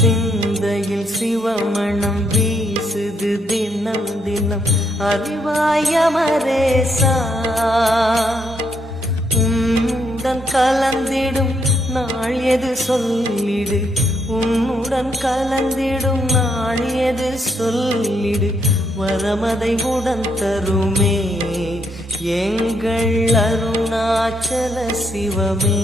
சிந்தையில் சிவமணம் வீசுது தினம் தினம் அறிவாய மரேசா உன்னுடன் கலந்திடும் நாள் எது சொல்லிடு உன்னுடன் கலந்திடும் நாள் எது சொல்லிடு வரமதை உடன் தருமே எங்கள் அருணாச்சல சிவமே.